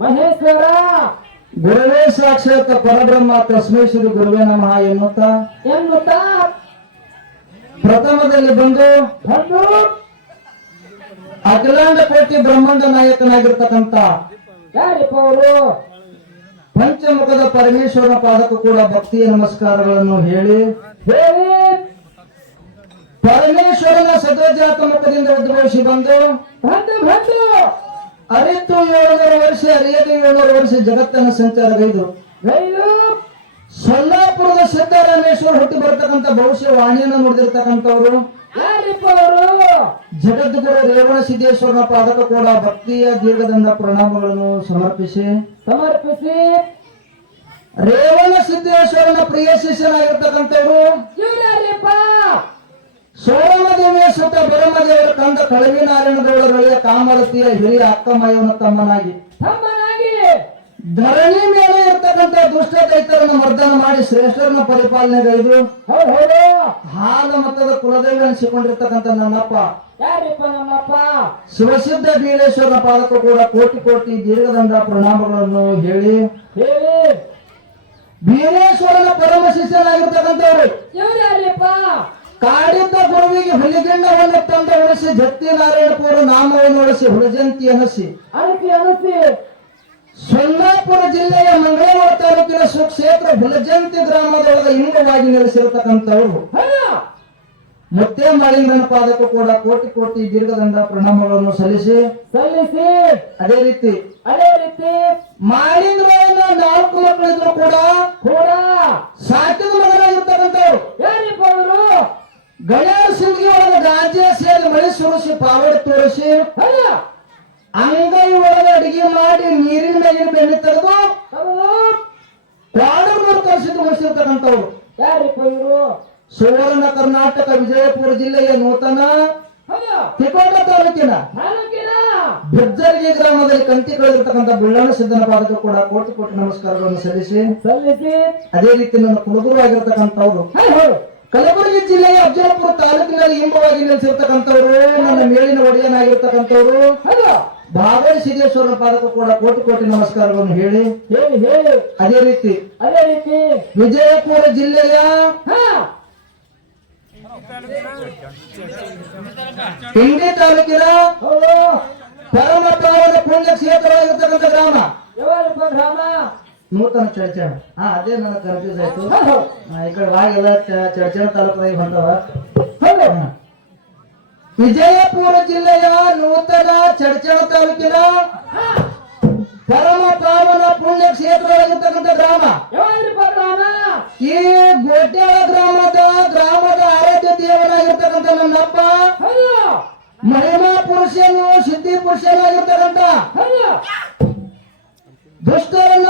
ಮಹೇಶ್ವರ! ಗುರುವೇ ಸಾಕ್ಷಾತ್ ಪರಬ್ರಹ್ಮ ತಸ್ಮೈ ಶ್ರೀ ಗುರುವೇ ನಮಃ ಎನ್ನುತ್ತಾ? ಎನ್ನುತ್ತಾ? ಪ್ರಥಮದಲ್ಲಿ ಬಂದು ಬಂದು ಅಖಿಲಾಂಡ ಕೋಟಿ ಬ್ರಹ್ಮಾಂಡ ನಾಯಕನಾಗಿರ್ತಕ್ಕಂತ ಯಾರಿಪ್ಪ ಅವರು ಪಂಚಮುಖದ ಪರಮೇಶ್ವರನ ಪಾದಕ್ಕೂ ಕೂಡ ಭಕ್ತಿಯ ನಮಸ್ಕಾರಗಳನ್ನು ಹೇಳಿ. ಹೇಳಿ. ಪರಮೇಶ್ವರನ ಸದ್ವಜಾತ ಮುಖದಿಂದ ಉದ್ಭವಿಸಿ ಬಂದು ಬಂದು ಬಂದು ಅರಿತು ಏಳುನೂರು ವರ್ಷ ಅರಿಯದು ಏಳುನೂರು ವರ್ಷ ಜಗತ್ತನ್ನು ಸಂಚಾರ ಇದು. ಸೊಲ್ಲಾಪುರದ ಸಿದ್ದರಾಮೇಶ್ವರ ಹುಟ್ಟಿ ಬರ್ತಕ್ಕಂಥ ಭವಿಷ್ಯ ವಾಣಿಯನ್ನು ನೋಡಿದಿರ್ತಕ್ಕಂಥವ್ರು. ಯಾರಿಪ್ಪ ಅವರು? ಜಗದ್ಗುರು ರೇವಣ ಸಿದ್ದೇಶ್ವರನ ಪಾದಕ ಕೂಡ ಭಕ್ತಿಯ ದೀರ್ಘದಿಂದ ಪ್ರಣಾಮಗಳನ್ನು ಸಮರ್ಪಿಸಿ. ಸಮರ್ಪಿಸಿ. ರೇವಣ ಸಿದ್ದೇಶ್ವರನ ಪ್ರಿಯ ಶಿಷ್ಯನಾಗಿರ್ತಕ್ಕಂಥವ್ರು. ಇವ್ರು ಬ್ರಹ್ಮದೇವರು ತಂದ ಕಳವಿ ನಾರಾಯಣಗೌಡರೊಳೆಯ ಕಾಮರತಿಯ ಹಿರಿಯ ಅಕ್ಕಮಯ್ಯನ ತಮ್ಮನಾಗಿ. ತಮ್ಮನಾಗಿ. ಧರಣಿ ಮೇಲೆ ಇರ್ತಕ್ಕಂತ ದುಷ್ಟ ದೈತರನ್ನು ಮರ್ದನ ಮಾಡಿ ಶ್ರೇಷ್ಠರನ್ನ ಪರಿಪಾಲನೆಗೈದು ಹಾಲ ಮತದ ಕುಲದೇವಿ ಅನಿಸಿಕೊಂಡಿರ್ತಕ್ಕಂಥ ನನ್ನಪ್ಪ. ಯಾರಿಪ್ಪ ನಮ್ಮಪ್ಪ ಶಿವಸಿದ್ಧ ಬೀರೇಶ್ವರನ ಪಾದಕ ಕೂಡ ಕೋಟಿ ಕೋಟಿ ದೀರ್ಘದಂಡ ಪ್ರಣಾಮಗಳನ್ನು ಹೇಳಿ. ಹೇಳಿ. ಬೀರೇಶ್ವರನ ಪರಮ ಶಿಷ್ಯನಾಗಿರ್ತಕ್ಕಂಥವ್ರು. ಯಾರಿಪ್ಪ? ಕಾಡಿದ್ದ ಗುರುವಿಗೆ ಹುಲಿಗೆಂಡವನ್ನು ತಂದು ಉಳಿಸಿ ಜತ್ತಿ ನಾರಾಯಣಪುರ ನಾಮವನ್ನು ಉಳಿಸಿ ಹುಳಜಂತಿ ಅನಸಿ ಅಣಸಿ ಅಣಸಿ ಸೊಲ್ಲಾಪುರ ಜಿಲ್ಲೆಯ ಮಂಗಳೂರು ತಾಲೂಕಿನ ಸುಕ್ಷೇತ್ರ ಹುಲಜಂತಿ ಗ್ರಾಮದೊಳಗೆ ಇಂಗವಾಗಿ ನೆಲೆಸಿರತಕ್ಕಂಥವರು. ಮತ್ತೆ ಮಾಳಿಂಗನ ಪಾದಕ್ಕೂ ಕೂಡ ಕೋಟಿ ಕೋಟಿ ದೀರ್ಘದಂಡ ಪ್ರಣಾಮಗಳನ್ನು ಸಲ್ಲಿಸಿ. ಸಲ್ಲಿಸಿ. ಅದೇ ರೀತಿ ಅದೇ ರೀತಿ. ಮಾಳಿಂಗ್ರನ್ನ ನಾಲ್ಕು ಮಕ್ಕಳಿದ್ರು ಕೂಡ ಕೂಡ. ಸಾಕಿದ ಮಗನಾಗಿರ್ತಕ್ಕಂಥವ್ರು ಯಾರಿಪ್ಪ ಅವರು ಗಣ್ಯಾರ ಸಿಂಗಿ ಒಳಗೆ ಗಾಜೆ ಸೇರಿ ಮಳೆ ಸುರಿಸಿ ಪಾವಡೆ ತೋರಿಸಿ. ಅಂಗೈ ಒಳಗೆ ಅಡಿಗೆ ಮಾಡಿ ನೀರಿನ ಮೇಲಿನ ಬೆಣ್ಣೆ ತೆಗೆದು ಕ್ವಾಡೂರು ಕಳಿಸಿದ್ದು ಉಳಿಸಿರ್ತಕ್ಕಂಥವ್ರು ಯಾರಿಪ್ಪ ಇವರು? ಸುವರ್ಣ ಕರ್ನಾಟಕ ವಿಜಯಪುರ ಜಿಲ್ಲೆಯ ನೂತನ ತಿಕೋಟ ತಾಲೂಕಿನ ಬಿಜ್ಜರ್ಗಿ ಗ್ರಾಮದಲ್ಲಿ ಕಂತಿ ಕಳೆದಿರ್ತಕ್ಕಂಥ ಬುಳ್ಳಣ್ಣ ಸಿದ್ದನ ಪಾದಕ ಕೂಡ ಕೋಟಿ ಕೋಟಿ ನಮಸ್ಕಾರಗಳನ್ನು ಸಲ್ಲಿಸಿ. ಸಲ್ಲಿಸಿ. ಅದೇ ರೀತಿ ನನ್ನ ಕುಲಗುರು ಆಗಿರ್ತಕ್ಕಂಥವ್ರು. ಕಲಬುರಗಿ ಜಿಲ್ಲೆಯ ಅಫಜಲಪುರ ತಾಲೂಕಿನಲ್ಲಿ ಇಂಬವಾಗಿ ನೆಲೆಸಿರ್ತಕ್ಕಂಥವ್ರು ನನ್ನ ಮೇಲಿನ ಒಡೆಯನಾಗಿರ್ತಕ್ಕಂಥವ್ರು. ಅಲ್ಲ ಭಾಗವತಿ ಸಿದ್ದೇಶ್ವರ ಪಾದಕ್ಕೂ ಕೂಡ ಕೋಟಿ ಕೋಟಿ ನಮಸ್ಕಾರವನ್ನು ಹೇಳಿ. ಹೇಳಿ ಹೇಳಿ. ಅದೇ ರೀತಿ ಅದೇ ರೀತಿ. ವಿಜಯಪುರ ಜಿಲ್ಲೆಯ ಹಾ. ಇಂಡಿ ತಾಲೂಕಿನ ಪರಮ ಪುಣ್ಯ ಕ್ಷೇತ್ರವಾಗಿರ್ತಕ್ಕಂಥ ಗ್ರಾಮ. ಗ್ರಾಮ? ನೂತನ ಚರ್ಚೆ. ಹಾ ಅದೇ ನನಗೆ ಕನ್ಫ್ಯೂಸ್ ಆಯ್ತು. ಈ ಕಡೆ ವಾಗೆಲ್ಲ ಚರ್ಚೆ ತಾಲೂಕಿನಾಗ ಬಂದವ. ವಿಜಯಪುರ ಜಿಲ್ಲೆಯ ನೂತನ ಚರ್ಚಣ ತಾಲೂಕಿನ ಪರಮ ಪಾವನ ಪುಣ್ಯ ಕ್ಷೇತ್ರವಾಗಿರ್ತಕ್ಕಂಥ ಗ್ರಾಮ. ಈ ಗೋಟ್ಯಾಳ ಗ್ರಾಮದ ಗ್ರಾಮದ ಆರಾಧ್ಯ ದೇವನಾಗಿರ್ತಕ್ಕಂಥ ನನ್ನಪ್ಪ. ಮಹಿಮಾ ಪುರುಷನು ಸಿದ್ಧಿ ಪುರುಷನಾಗಿರ್ತಕ್ಕಂಥ ದುಷ್ಟರನ್ನ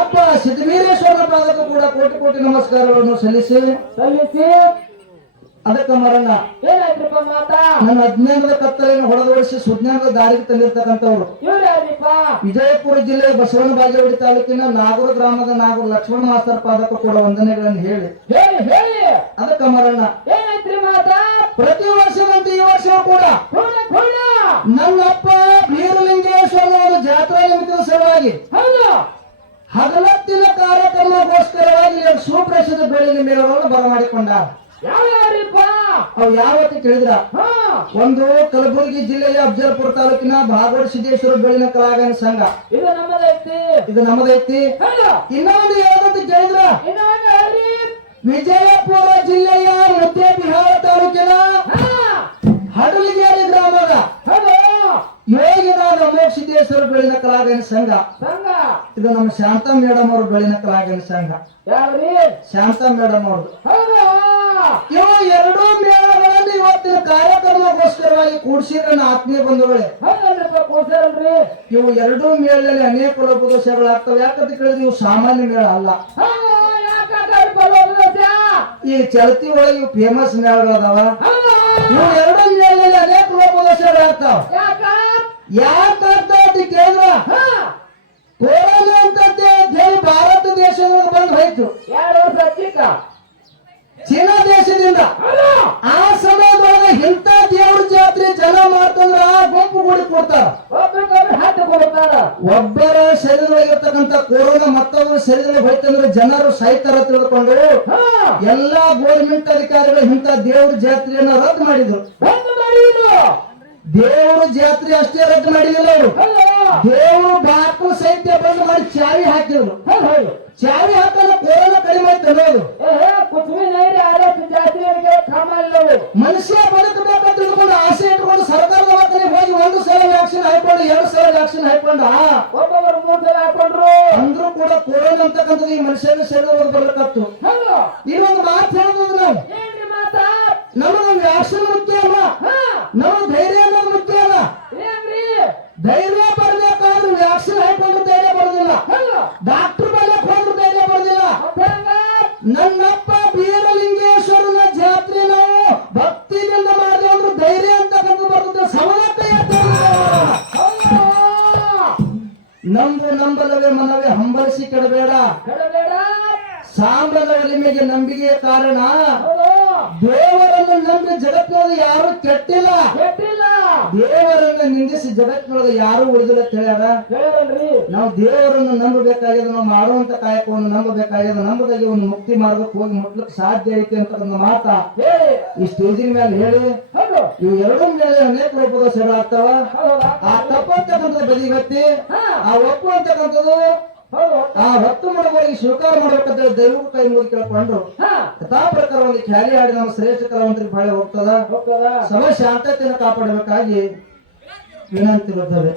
ನನ್ನಪ್ಪ ಸಿದ್ಧವೀರೇಶ್ವರ ಪಾದಕ್ಕೂ ಕೂಡ ಕೋಟಿ ಕೋಟಿ ನಮಸ್ಕಾರಗಳನ್ನು ಸಲ್ಲಿಸಿ. ಸಲ್ಲಿಸಿ. ಅದಕ್ಕೆ ಮರಣ. ಏನಾಯ್ತಪ್ಪ ಮಾತಾ? ನನ್ನ ಅಜ್ಞಾನದ ಕತ್ತಲೆಯನ್ನು ಹೊಡೆದೊಳಿಸಿ ಸುಜ್ಞಾನದ ದಾರಿಗೆ ತಂದಿರ್ತಕ್ಕಂಥವ್ರು. ವಿಜಯಪುರ ಜಿಲ್ಲೆ ಬಸವನ ಬಾಗೇವಾಡಿ ತಾಲೂಕಿನ ನಾಗೂರು ಗ್ರಾಮದ ನಾಗೂರು ಲಕ್ಷ್ಮಣ ಮಾಸ್ತರ್ ಪಾದಕ್ಕೂ ಕೂಡ ವಂದನೆಗಳನ್ನು ಹೇಳಿ. ಹೇಳಿ ಹೇಳಿ. ಅದಕ್ಕೆ ಮರಣ. ಏನಾಯ್ತ್ರಿ ಮಾತಾ? ಪ್ರತಿ ವರ್ಷದಂತೆ ಈ ವರ್ಷ ಕೂಡ ನನ್ನಪ್ಪ ಬೀರಲಿಂಗೇಶ್ವರ ಜಾತ್ರಾ ನಿಮಿತ್ತದ ಸಲುವಾಗಿ ಹೌದು. ಹಗಲತ್ತಿನ ಕಾರ್ಯಕ್ರಮಕ್ಕೋಸ್ಕರವಾಗಿ ಸುಪ್ರಸಿದ್ಧ ಬೆಳ್ಳಿನ ಮೇಳವನ್ನು ಬರಮಾಡಿಕೊಂಡ ಯಾವ ಅವು ಯಾವತ್ತು ಕೇಳಿದ್ರ? ಹಾ. ಒಂದು ಕಲಬುರಗಿ ಜಿಲ್ಲೆಯ ಅಫಜಲ್ಪುರ ತಾಲೂಕಿನ ಭಾಗವತ ಸಿದ್ದೇಶ್ವರ ಬೆಳಿನ ಕಲಾಗನ ಸಂಘ. ಇದು ನಮ್ಮದೈತಿ. ಇದು ನಮ್ಮದೈತಿ. ಇನ್ನೊಂದು ಯಾವ್ದಂತ ಕೇಳಿದ್ರ? ವಿಜಯಪುರ ಜಿಲ್ಲೆಯ ಮುದ್ದೆ ಬಿಹಾರ ತಾಲೂಕಿನ ಹಾ. ಹಡಲಿಗೇರಿ ಗ್ರಾಮದ ಯೋಗಿನಾದ ಅಮೋಘ ಸಿದ್ದೇಶ್ವರ ಬೆಳಿನ ಕಲಾಗನ ಸಂಘ. ಸಂಘ. ಇದು ನಮ್ಮ ಶಾಂತ ಮೇಡಮ್ ಅವ್ರ ಬೆಳಿನ ಕಲಾಗಾಯನ ಸಂಘ. ಯಾವ್ರಿ? ಶಾಂತ ಮೇಡಮ್ ಅವ್ರದ್ದು. ಇವು ಎರಡೂ ಮೇಳಗಳಲ್ಲಿ ಇವತ್ತಿನ ಕಾರ್ಯಕ್ರಮಕ್ಕೋಸ್ಕರವಾಗಿ ಕೂಡ್ಸಿರ ಆತ್ಮೀಯ ಬಂಧುಗಳೇ. ಇವು ಎರಡೂ ಮೇಳದಲ್ಲಿ ಅನೇಕ ಲೋಪದೋಷಗಳಾಗ್ತವೆ. ಯಾಕಂತ ಕೇಳಿದ್ರೆ ಇವು ಸಾಮಾನ್ಯ ಮೇಳ ಅಲ್ಲ. ಈ ಚಲತಿ ಒಳಗೆ ಇವು ಫೇಮಸ್ ಮೇಳಗಳದಾವ. ಇವು ಎರಡೂ ಮೇಳದಲ್ಲಿ ಅನೇಕ ಲೋಪದೋಷಗಳಾಗ್ತಾವ. ಯಾಕ? ಯಾಕಂತ ಅಂತ ಕೇಳಿದ್ರ? ಹಾ ಬಂದು ಹೋಯ್ತು. ಎರಡು ವರ್ಷ ಚೀನಾ ದೇಶದಿಂದ. ಆ ಸಮಯದೊಳಗೆ ಇಂಥ ದೇವ್ರ ಜಾತ್ರೆ ಜನ ಮಾಡ್ತಂದ್ರ ಗುಂಪು ಕೂಡಿ ಕೊಡ್ತಾರ. ಒಬ್ಬರ ಶರೀರವಾಗಿರ್ತಕ್ಕಂಥ ಕೊರೋನಾ ಮತ್ತೊಬ್ಬರ ಶರೀರದಲ್ಲಿ ಹೋಯ್ತಂದ್ರೆ ಜನರು ಸಾಯ್ತಾರ ತಿಳ್ಕೊಂಡು ಎಲ್ಲಾ ಗೋರ್ಮೆಂಟ್ ಅಧಿಕಾರಿಗಳು ಇಂಥ ದೇವ್ರ ಜಾತ್ರೆಯನ್ನ ರದ್ದು ಮಾಡಿದ್ರು. ದೇವರು ಜಾತ್ರೆ ಅಷ್ಟೇ ರದ್ದು ಮಾಡಿದಿಲ್ಲ ಅವರು. ದೇವರು ಬಾಕು ಸಹಿತ ಬಂದು ಮಾಡಿ ಚಾವಿ ಹಾಕಿದ್ರು. ಚಾವಿ ಹಾಕಲ್ಲ ಕೊರೋನಾ ಕಡಿಮೆ ಆಯ್ತು ನೋಡು ಮನುಷ್ಯ ಬದುಕಬೇಕು ತಿಳ್ಕೊಂಡು ಆಸೆ ಇಟ್ಕೊಂಡು ಸರ್ಕಾರದ ಮಾತ್ರ ಹೋಗಿ ಒಂದು ಸಲ ವ್ಯಾಕ್ಸಿನ್ ಹಾಕೊಂಡು ಎರಡು ಸಲ ವ್ಯಾಕ್ಸಿನ್ ಹಾಕೊಂಡ ಒಬ್ಬೊಬ್ಬರು ಮೂರು ಸಲ ಹಾಕೊಂಡ್ರು ಅಂದ್ರೂ ಕೂಡ ಕೊರೋನಾ ಅಂತಕ್ಕಂಥದ್ದು ಈ ಮನುಷ್ಯನ ಶರೀರ ಬರ್ಲಕತ್ತು ಈ ಒಂದು ಮಾತು ಹೇಳೋದು ನಾವು ನಮಗೆ ವ್ಯಾಕ್ಸಿನ್ ಮುಖ್ಯ ಅಲ್ಲ. ನಮ್ಮ ಧೈರ್ಯ ಅನ್ನೋದು ಮುಖ್ಯ ಅಲ್ಲ ಧೈರ್ಯ ಬರ್ಬೇಕಾದ್ರೆ ವ್ಯಾಕ್ಸಿನ್ ಹಾಕೊಂಡ್ರೆ ಧೈರ್ಯ ಬರೋದಿಲ್ಲ ಡಾಕ್ಟರ್ ಬಳಿ ಹೋದ್ರು ಧೈರ್ಯ ಬರೋದಿಲ್ಲ? ನನ್ನಪ್ಪ ಬೀರಲಿಂಗೇಶ್ವರನ ಜಾತ್ರೆ ನಾವು ಭಕ್ತಿಯಿಂದ ಮಾಡಿದೆ. ಅಂದ್ರೆ ಧೈರ್ಯ ಅಂತ ಬರ್ತದೆ ಸಮನತೆ ಹೌದು ನಂಬು ನಂಬಲವೇ ಮನವೇ ಹಂಬಲಿಸಿ ಕೆಡಬೇಡ. ಸಾಂಬದ ಒಲಿಮೆಗೆ ನಂಬಿಕೆಯ ಕಾರಣ. ದೇವರನ್ನು ನಂಬಿ ಜಗತ್ತಿನೊಳಗೆ ಯಾರು ಕೆಟ್ಟಿಲ್ಲ. ಕೆಟ್ಟಿಲ್ಲ. ದೇವರನ್ನ ನಿಂದಿಸಿ ಜಗತ್ತಿನೊಳಗೆ ಯಾರು ಉಳಿದಿಲ್ಲ ಹೇಳ್ಯಾರ? ನಾವು ದೇವರನ್ನು ನಂಬಬೇಕಾಗಿದೆ ನಾವು ಮಾಡುವಂತ ಕಾಯಕವನ್ನು ನಂಬಬೇಕಾಗಿದೆ ನಂಬದಾಗಿ ಒಂದು ಮುಕ್ತಿ ಮಾರ್ಗಕ್ಕೆ ಹೋಗಿ ಮುಟ್ಲಕ್ಕೆ ಸಾಧ್ಯ ಐತೆ ಅಂತ ಒಂದು ಮಾತ. ಈ ಸ್ಟೇಜಿನ ಮೇಲೆ ಹೇಳಿ. ಇವು ಎರಡೂ ಮೇಲೆ ಅನೇಕ ರೂಪದ ಸೆಗಳಾಗ್ತಾವ ಆ ತಪ್ಪಂತಕ್ಕಂಥ ಬಲಿ ಬದಿಗತ್ತಿ ಆ ಒಪ್ಪು ಅಂತಕ್ಕಂಥದ್ದು ಆ ಹತ್ತು ಮಾಡುವವರಿಗೆ ಸ್ವೀಕಾರ ಮಾಡ್ಬೇಕಂತ ದೈವ ಕೈ ಮುಗಿ ಕೇಳ್ಕೊಂಡು ಕಥಾ ಪ್ರಕಾರ ಒಂದು ಖ್ಯಾಲಿ ಆಡಿ ನಮ್ಮ ಶ್ರೇಷ್ಠ ಕಲಾವಂತರಿಗೆ ಬಹಳ ಹೋಗ್ತದ? ಸಮಯ ಸಮ ಶಾಂತತೆಯನ್ನು ಕಾಪಾಡಬೇಕಾಗಿ ವಿನಂತಿ ಬರ್ತವೆ